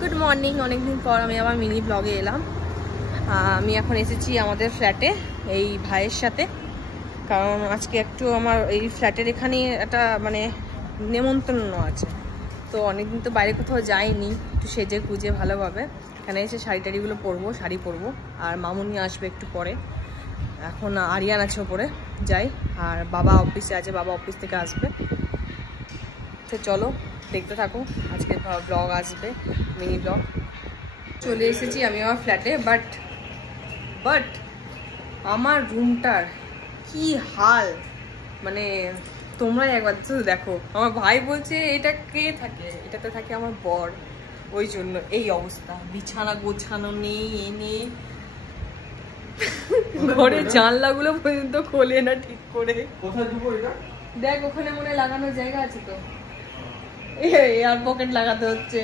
Good morning. অনেকদিন পর আমি আবার মিনি ব্লগে এলাম। আমি এখন এসেছি আমাদের ফ্ল্যাটে এই ভাইয়ের সাথে, কারণ আজকে একটু আমার এই ফ্ল্যাটের এখানে একটা মানে নেমন্তন্ন আছে। তো অনেকদিন তো বাইরে কোথাও যাইনি, একটু সেজে গুজে ভালোভাবে এখানে এসে শাড়ি টাড়িগুলো পরবো, শাড়ি পরবো। আর মামুনি আসবে একটু পরে, এখন আরিয়ান আছে ওপরে, যাই। আর বাবা অফিসে আছে, বাবা অফিস থেকে আসবে। তো চলো দেখতে থাকো, আজকে ব্লগ আসবে, মিনি ব্লগ। চলে এসেছি আমি আমার ফ্ল্যাটে, বাট আমার রুমটার কি হাল, মানে তোমরা একবার শুধু দেখো। আমার ভাই বলছে এটা কে থাকে, এটাতে থাকে আমার বর, ওই জন্য এই অবস্থা। বিছানা গোছানো নেই, এ নেই, ঘরের জানলাগুলো পর্যন্ত খোলে না ঠিক করে। কোথায় দিব এটা? দেখ ওখানে মনে লাগানোর জায়গা আছে তো, এয়ার পকেট লাগাতে হচ্ছে।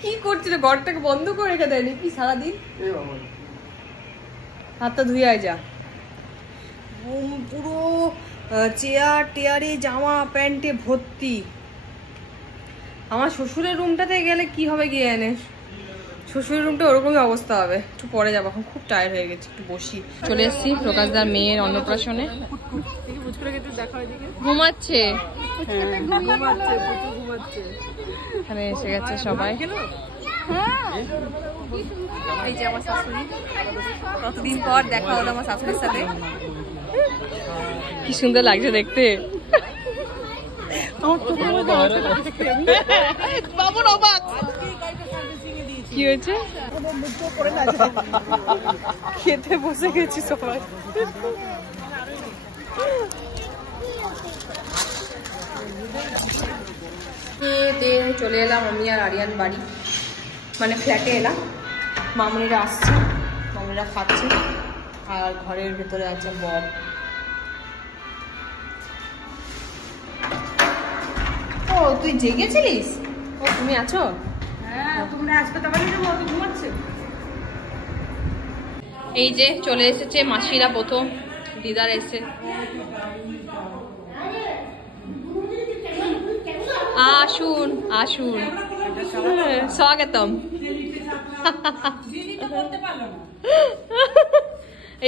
কি করছিল, ঘরটাকে বন্ধ করে রেখে দেয়নি কি সারাদিন? হাতটা ধুয়ে আয় যা। পুরো চেয়ার টেয়ারে জামা প্যান্টে ভর্তি। আমার শ্বশুরের রুমটাতে গেলে কি হবে গিয়ে এনে, শ্বশুরের রুমটা ওরকমই অবস্থা হবে। একটু পরে যাবো, এখন খুব টায়ার্ড হয়ে গেছে, একটু বসি। চলে এসেছি প্রকাশদার মেয়ের অন্নপ্রাশনে। ঘুমাচ্ছে, এখানে এসে গেছে সবাই। এই যে আমার শাশুড়ি, কতদিন পর দেখা হলো আমার শাশুড়ির সাথে। কি সুন্দর লাগছে দেখতে। কি হয়েছে, খেতে বসে গেছি সবাই। চলে এলাম আমি আর আরিয়ান বাড়ি, মানে ফ্ল্যাটে এলাম। মামুনিরা আসছে, মামুনিরা খাচ্ছে, আর ঘরের ভেতরে আছে বব। ও তুই জেগেছিলিস? ও তুমি আছো? হ্যাঁ, তোমরা আজকে তো ঘুমাচ্ছে। এই যে চলে এসেছে মাসিরা, প্রথম দিদার এসে। আসুন আসুন, স্বাগতম।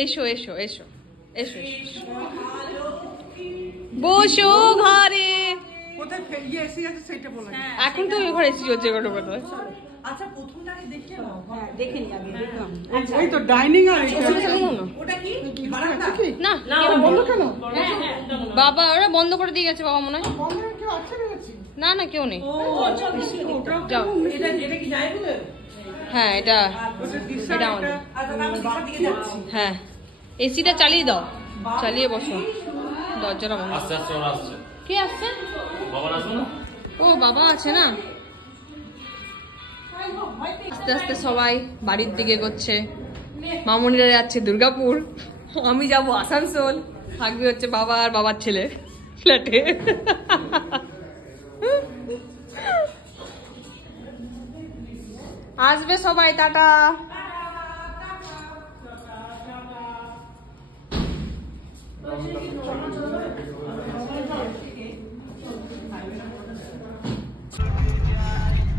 এসো এসো এসো এসো, বসো ঘরে। এখন তো ঘরে এসি চলছে কোথায়। আচ্ছা প্রথমটাকে দেখে নাও। হ্যাঁ দেখে নি আগে দেখলাম। এই তো ডাইনিং আর ওটা কি বারান্দা? না না বন্ধ কেন? বাবা ওরা বন্ধ করে দিয়ে গেছে, বাবা মনে হয়। বন্ধ কেউ আছে নাকি? না না কেউ নেই। ও যাও। এটা কি যায় বলে? হ্যাঁ এটা এটা আমাদের। আচ্ছা আমি দিশার দিকে যাচ্ছি। হ্যাঁ এসিটা চালিয়ে দাও, চালিয়ে বসো। দরজাটা বন্ধ। আস্তে আস্তে ওরা আসছে। কে আসছে? বাবা আসবে না? ও বাবা আছে না। আস্তে আস্তে সবাই বাড়ির দিকে এগোচ্ছে। মামুনিরা যাচ্ছে দুর্গাপুর, আমি যাব আসানসোল, থাকবে হচ্ছে বাবা আর বাবার ছেলে ফ্ল্যাটে। আসবে সবাই, টাটা।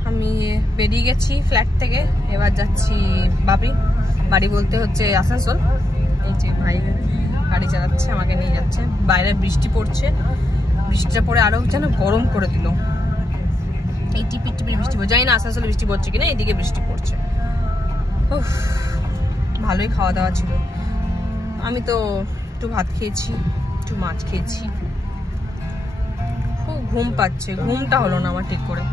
আমি বেরিয়ে গেছি ফ্ল্যাট থেকে, এবার যাচ্ছি বাড়ি বলতে হচ্ছে আসানসোল। এই যে ভাই গাড়ি চালাচ্ছে, আমাকে নিয়ে যাচ্ছে। বাইরে বৃষ্টি পড়ছে, বৃষ্টিটা পড়ে আরো যেন গরম করে দিল। এই টিপির টিপির বৃষ্টি পড়ছে, জানি না আসানসোলে বৃষ্টি পড়ছে কিনা, এইদিকে বৃষ্টি পড়ছে। ভালোই খাওয়া দাওয়া ছিল। আমি তো একটু ভাত খেয়েছি, একটু মাছ খেয়েছি। খুব ঘুম পাচ্ছে, ঘুমটা হলো না আমার ঠিক করে।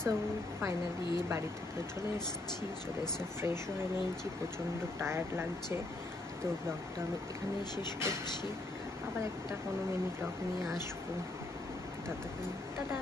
সো ফাইনালি বাড়ি থেকে চলে এসে ফ্রেশ হয়ে নিয়েছি, প্রচণ্ড টায়ার্ড লাগছে। তো ব্লগটা আমি এখানেই শেষ করছি, আবার একটা কোনো মিনি ব্লগ নিয়ে আসবো। ততক্ষণ টাটা।